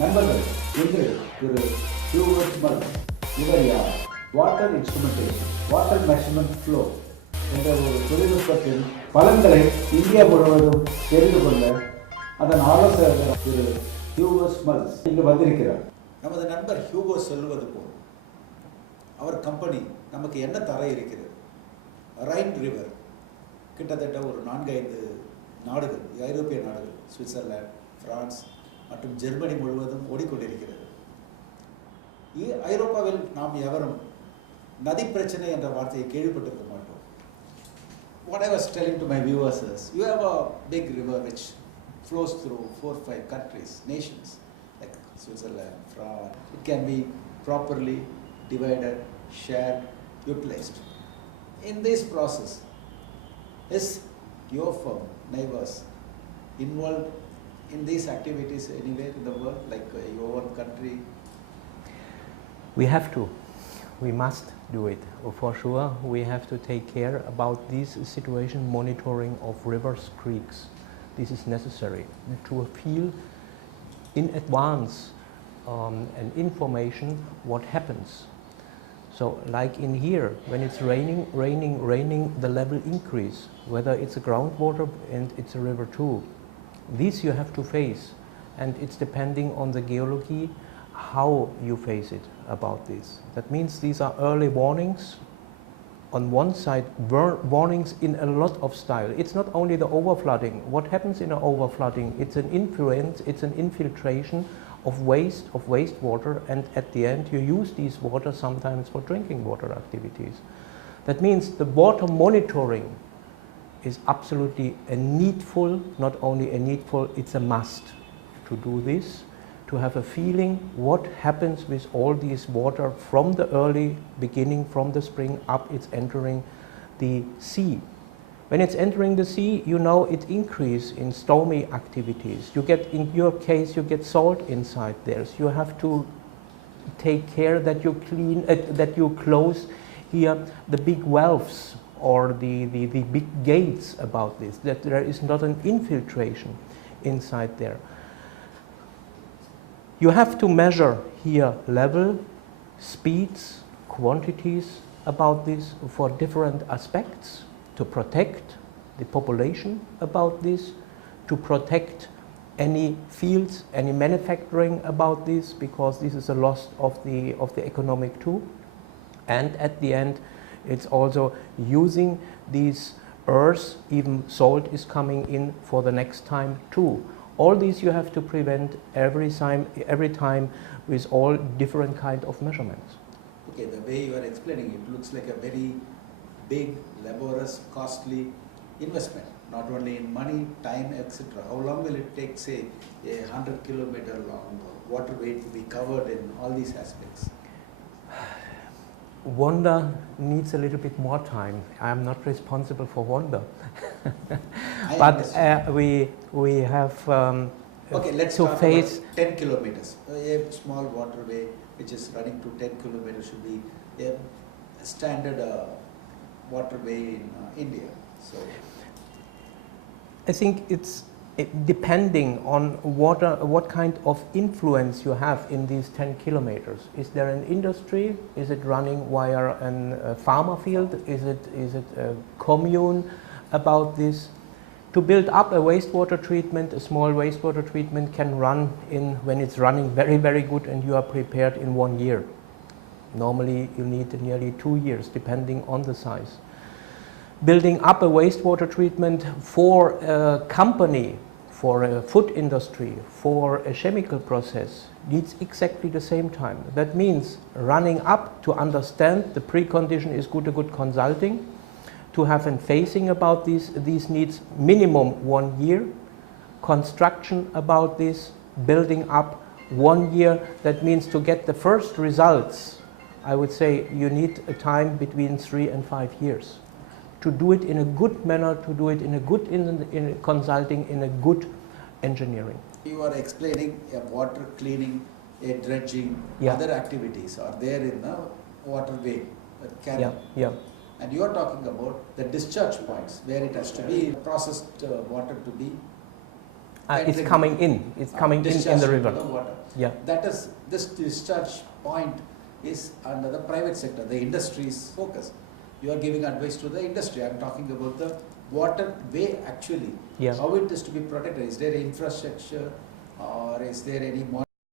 நண்பர்கள், இன்று திரு Hugo Schmalz இவர் யார்? Water instrumentation, water measurement flow என்ற ஒரு தொழில்நுட்பத்தின் பலன்களை இந்தியா முழுவதும் தெரிந்து கொள்ள அதன் ஆலோசகர் திரு Hugo Schmalz இங்கு வந்திருக்கிறார். நமது நண்பர் ஹியூகோ சொல்லுவது போல் அவர் கம்பெனி நமக்கு என்ன தர இருக்கிறது? ரைன் ரிவர் கிட்டத்தட்ட ஒரு 4-5 நாடுகள், ஐரோப்பிய நாடுகள், சுவிட்சர்லாந்து, பிரான்ஸ் மற்றும் ஜெர்மனி முழுவதும் ஓடிக்கொண்டிருக்கிறது. ஐரோப்பாவில் நாம் எவரும் நதி பிரச்சனை என்ற வார்த்தையை கேள்விப்பட்டிருக்க மாட்டோம். What I was telling to my viewers is, you have a big river which flows through 4-5 countries, nations like Switzerland, France. It can be properly divided, shared, utilized. In this process, is your firm, neighbors, involved in these activities anywhere in the world, like your own country? We have to. We must do it. For sure, we have to take care about this situation, monitoring of rivers, creeks. This is necessary to feel in advance and information what happens. So like in here, when it's raining, the level increase, whether it's a groundwater and it's a river too. These you have to face, and it's depending on the geology how you face it about this. That means these are early warnings. On one side, warnings in a lot of style. It's not only the overflooding. What happens in an overflooding? It's an influence, it's an infiltration of wastewater, and at the end you use these water sometimes for drinking water activities. That means the water monitoring is absolutely a needful, not only a needful, it's a must to do this, to have a feeling what happens with all this water from the early beginning, from the spring up, it's entering the sea. When it's entering the sea, you know it increase in stormy activities. You get, in your case, you get salt inside there. So you have to take care that you clean, that you close here the big valves or the big gates about this, that there is not an infiltration inside there. You have to measure here level, speeds, quantities about this for different aspects, to protect the population about this, to protect any fields, any manufacturing about this, because this is a loss of the economic too. And at the end, it's also using these earths, even salt is coming in for the next time too. All these you have to prevent every time with all different kind of measurements. Okay, the way you are explaining it looks like a very big, laborious, costly investment, not only in money, time, etc. How long will it take, say, a 100-kilometer long waterway to be covered in all these aspects? Wonder needs a little bit more time. I am not responsible for wonder. But we have okay, let's to talk face about 10 kilometers. A small waterway which is running to 10 kilometers should be a standard waterway in India. So I think it's depending on what kind of influence you have in these 10 kilometers. Is there an industry? Is it running via a farmer field? Is it a commune about this? To build up a wastewater treatment, a small wastewater treatment can run when it's running very, very good and you are prepared in 1 year. Normally you need nearly 2 years depending on the size. Building up a wastewater treatment for a company, for a food industry, for a chemical process needs exactly the same time. That means running up to understand the precondition is good consulting, to have a facing about these needs minimum 1 year, construction about this, building up 1 year. That means to get the first results, I would say you need a time between 3 and 5 years. To do it in a good manner, to do it in a good in consulting, in a good engineering. You are explaining a water cleaning, a dredging, other activities are there in the waterway, canal. And you are talking about the discharge points where it has to be processed water to be It's entering coming in. It's coming in the discharge into river. the water. Yeah. That is, this discharge point is under the private sector, the industry's focus. You are giving advice to the industry. I am talking about the waterway actually. Yeah. How it is to be protected. Is there infrastructure or is there any